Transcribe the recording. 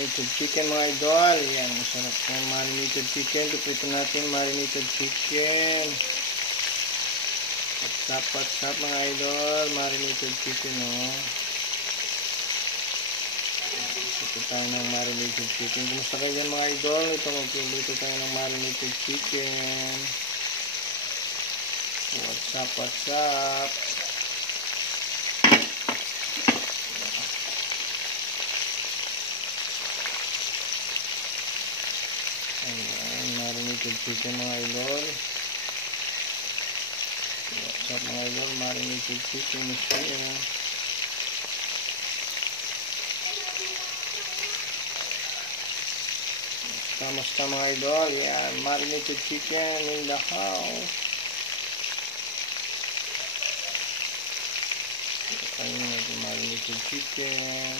marinated chicken mga idol. Yan, masarap ng marinated chicken. Tuprito natin marinated chicken. What's up mga idol, marinated chicken Ito tayo ng marinated chicken. Kumusta kayo dyan mga idol? Ito magpiprito tayo ng marinated chicken. What's up? Ayan, marinated chicken mga idol. What's up mga idol, marinated chicken siya. Kamusta mga idol? Yan, marinated chicken in the house. Ito tayo natin marinated chicken.